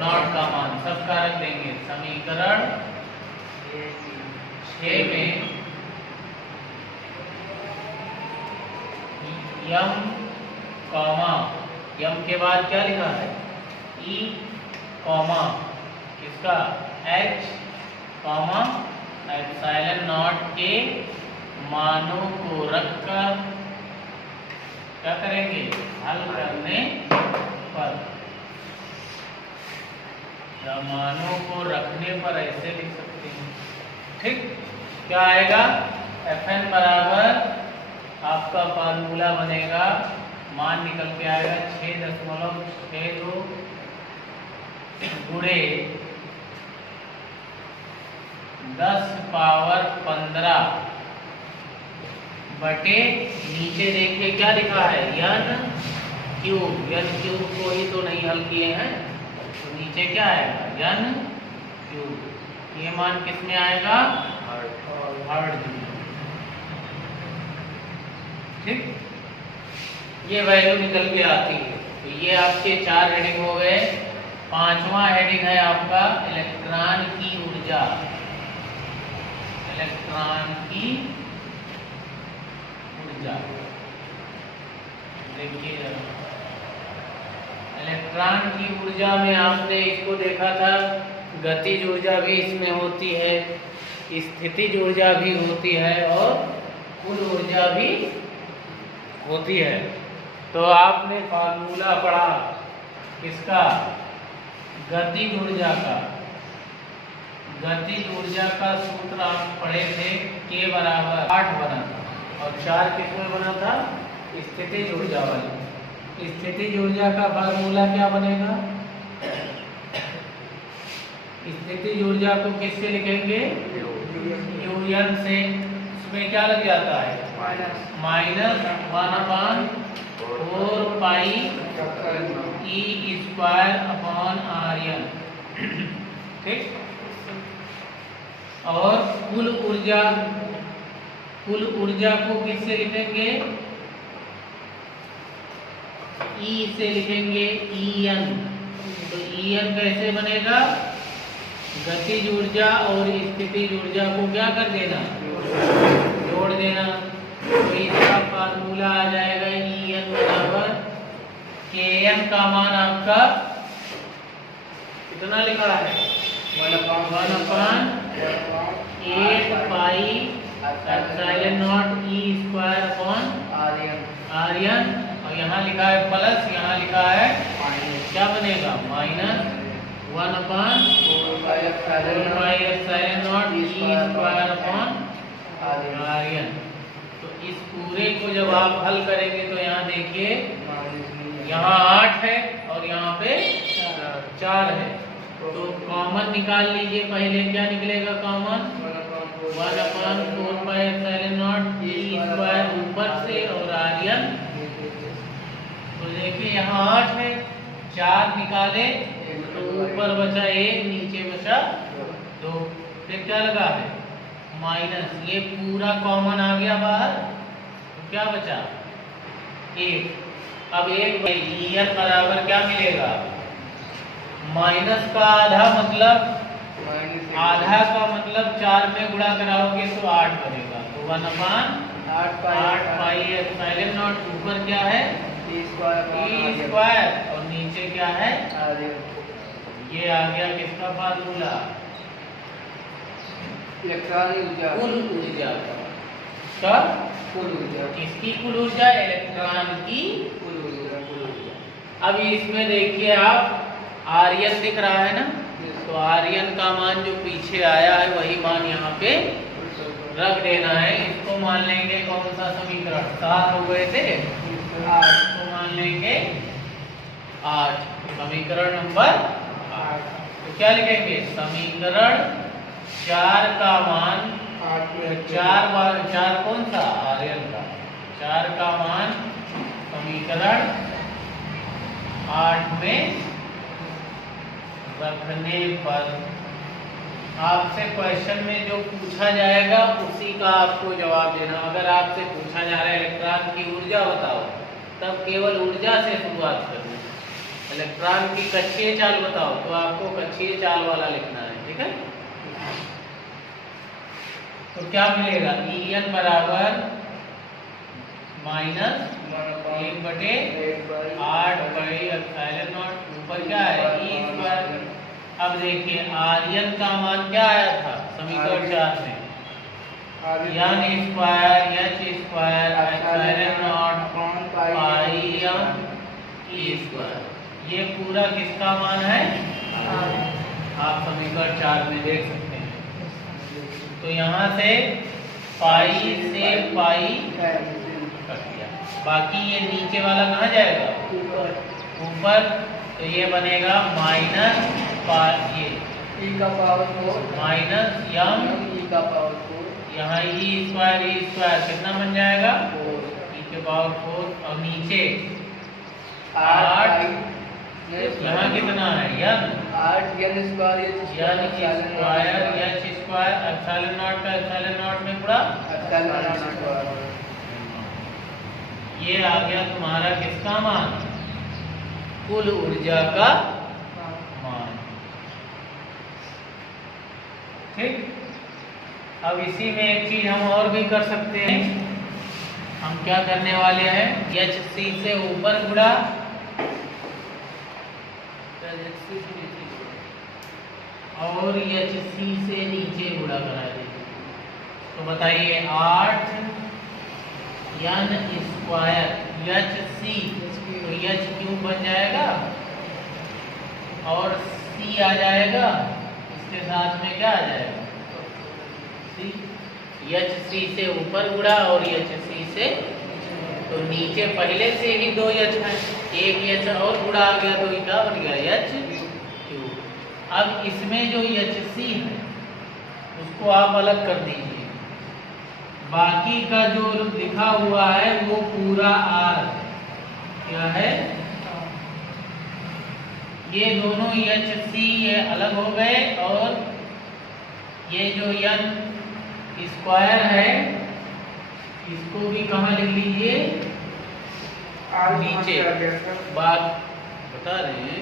Not का मान सबका रख देंगे। समीकरण 6 में यम कॉमा यम के बाद क्या लिखा है ई कॉमा किसका एच कॉमा एप्सिलॉन नॉट के मानों को रखकर क्या करेंगे हल करने पर या मानों को रखने पर ऐसे लिख सकते हैं। ठीक क्या आएगा Fn बराबर आपका फार्मूला बनेगा मान निकल के आएगा 6.62 गुणे 10 पावर 15 बटे नीचे देखिए क्या लिखा है यन क्यूब को ही तो नहीं हल किए हैं तो नीचे क्या आएगा यन क्यूब ये मान किस में आएगा थर्ड। ठीक ये वैल्यू निकल के आती है। तो ये आपके 4 हेडिंग हो गए। 5वां हेडिंग है आपका इलेक्ट्रॉन की ऊर्जा। इलेक्ट्रॉन की ऊर्जा देखिए जरा इलेक्ट्रॉन की ऊर्जा में आपने इसको देखा था गतिज ऊर्जा भी इसमें होती है स्थितिज ऊर्जा भी होती है और कुल ऊर्जा भी होती है। तो आपने फार्मूला पढ़ा किसका गतिज ऊर्जा का। गतिज ऊर्जा का सूत्र आप पढ़े थे K बराबर 8 बना था और 4 किसमें बना था स्थितिज ऊर्जा वाली। स्थितिज ऊर्जा का फार्मूला क्या बनेगा स्थितिज ऊर्जा को किससे लिखेंगे यूएन से। उसमें क्या लग जाता है -1/4 पाई ई स्क्वायर अपॉन आर्यन। ठीक और कुल ऊर्जा को किससे लिखेंगे ई से लिखेंगे ईएन। तो ईएन कैसे बनेगा गतिज ऊर्जा और स्थितिज ऊर्जा को क्या कर देना जोड़ देना। तो इसका फार्मूला आ जाएगा ईएन बराबर केएन का मान आपका कितना लिखा है 1/8 pi epsilon naught e square upon आर्यन और यहाँ लिखा है प्लस यहाँ लिखा है क्या बनेगा -1/4 pi epsilon naught e square upon आर्यन। तो इस पूरे को जब आप हल करेंगे तो यहाँ देखिए यहाँ 8 है और यहाँ पे 4 है। तो कॉमन निकाल लीजिए पहले क्या निकलेगा common 1/4 pi epsilon naught e square ऊपर से और आर्यन। तो देखिए यहाँ 8 है 4 निकाले तो ऊपर बचा 1 नीचे बचा 2 फिर क्या लगा है माइनस ये पूरा कॉमन आ गया बाहर तो क्या बचा 1। अब 1 ईएन बराबर क्या मिलेगा माइनस का आधा मतलब आधा का मतलब 4 में गुणा कराओगे तो 8 बनेगा। तो 1/8 पाई एप्सिलॉन नॉट ऊपर क्या है ई स्क्वायर और नीचे क्या है ये आ गया किसका फार्मूला इलेक्ट्रॉन ऊर्जा कुल ऊर्जा का कुल ऊर्जा किसकी कुल ऊर्जा इलेक्ट्रॉन की कुल ऊर्जा। अब इसमें देखिए आप आर्यन दिख रहा है ना तो आर्यन का मान जो पीछे आया है वही मान यहाँ पे रख देना है। इसको मान लेंगे कौन सा समीकरण 7 हो गए थे 8 को मान लेंगे 8 समीकरण नंबर 8। तो क्या लिखेंगे समीकरण 4 का मान 4 कौन सा आर्यन का 4 का मान समीकरण 8 में रखने पर आपसे क्वेश्चन में जो पूछा जाएगा उसी का आपको जवाब देना। अगर आपसे पूछा जा रहा है इलेक्ट्रॉन की ऊर्जा बताओ तब केवल ऊर्जा से शुरुआत करनी। इलेक्ट्रॉन की कक्षीय चाल बताओ तो आपको कक्षीय चाल वाला लिखना है, ठीक है। तो क्या मिलेगा, En बराबर माइनस 1/8 ऊपर क्या है E स्क्वायर। अब देखिए आर्यन का मान क्या आया था समीकरण 4 में, n square h square epsilon not pi m E square. ये पूरा किसका मान है, आप समीकरण 4 में देख सकते हैं। तो यहाँ से पाई से पाई कट गया, बाकी ये नीचे वाला कहाँ जाएगा ऊपर, तो ये बनेगा माइनस ये E का पावर 4 माइनस m E का पावर 4 यहाँ E स्क्वायर कितना बन जाएगा E के पावर 4 और नीचे 8 यहाँ कितना है n 8 n square epsilon not का एप्सिलॉन नॉट में पूरा ये आ गया तुम्हारा किसका मान, कुल ऊर्जा का मान, ठीक। अब इसी में एक चीज हम और भी कर सकते हैं, हम क्या करने वाले हैं HC से ऊपर गुणा और HC से नीचे गुणा करा देंगे। तो बताइए 8 n स्क्वायर HC तो H क्यूब बन जाएगा और C आ जाएगा, इसके साथ में क्या आ जाएगा C, HC से ऊपर गुणा और HC से तो नीचे पहले से ही 2 H है, एक H और गुणा आ गया तो क्या बन गया H क्यूब। अब इसमें जो HC है उसको आप अलग कर दीजिए, बाकी का जो लिखा हुआ है वो पूरा R क्या है, ये दोनों HC ये अलग हो गए और ये जो n स्क्वायर है इसको भी कहाँ लिख लीजिए नीचे, बात बता रहे हैं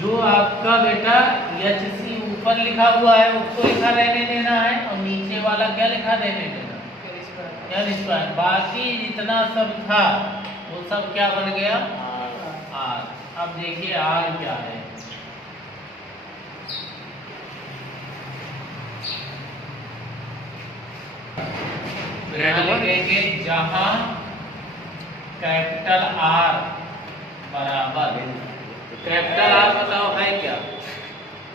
जो आपका बेटा HC ऊपर लिखा हुआ है उसको लिखा रहने देना है और नीचे वाला क्या लिखा देने देना n स्क्वायर, बाकी जितना सब था वो सब क्या बन गया R। अब देखिए R क्या है, लिखेंगे जहां कैपिटल R बराबर, कैपिटल R बताओ है क्या,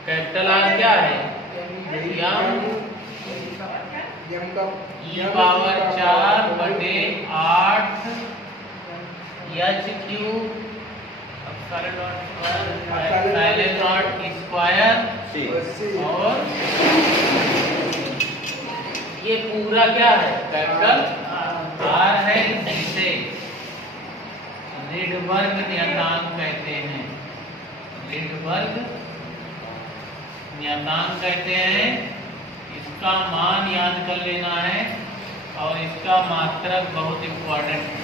कैपिटल R क्या है E power 4/8 H cube epsilon not square और ये पूरा क्या है कैपिटल R है, जिसे रिडबर्ग नियतांक कहते हैं, रिडबर्ग नियतांक कहते हैं। इसका मान याद कर लेना है और इसका मात्रक बहुत इम्पोर्टेंट है।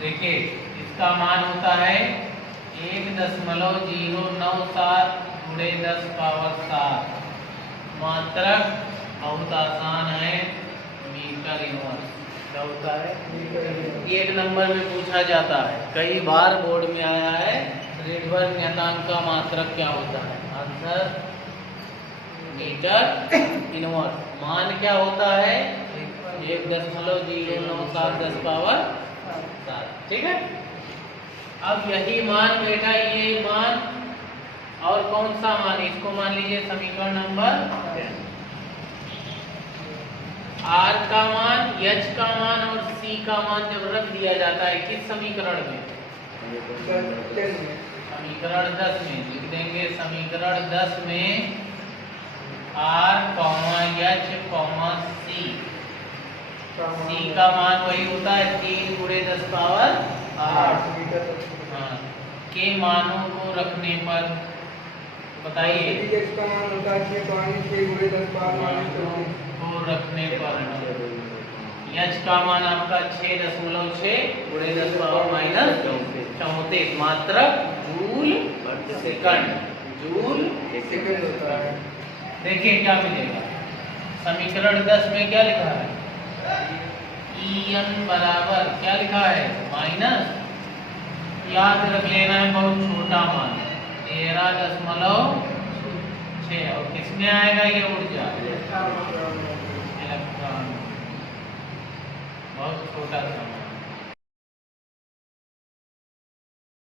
देखिए इसका मान होता है 1.097 × 10⁻⁷। मात्रक बहुत आसान है, मीटर इनवर्स क्या होता है, एक नंबर में पूछा जाता है, कई बार बोर्ड में आया है रिडबर्ग नियतांक का मात्रक क्या होता है, आंसर मीटर इनवर्स। मान क्या होता है 1.097 10⁻⁷, ठीक है। अब यही मान बेटा ये मान और कौन सा मान, इसको मान लीजिए समीकरण नंबर R का मान, H का मान और C का मान जब रख दिया जाता है किस समीकरण में, समीकरण 10 में लिख देंगे, समीकरण 10 में R, H, C का मान वही होता है 3 × 10⁻⁸। हाँ, के मानों को रखने पर बताइए इसका मान होता है 6 × 10⁻⁷ को रखने पर एच का मान आपका 6.6 गुणे 10⁻⁴ मात्रक जूल सेकंड। जूल सेकंड होता है। देखिए क्या मिलेगा, समीकरण 10 में क्या लिखा है, En बराबर क्या लिखा है माइनस, याद रख लेना है बहुत छोटा मान 13.6 और किसमें आएगा ये ऊर्जा, इलेक्ट्रॉन, बहुत छोटा सा।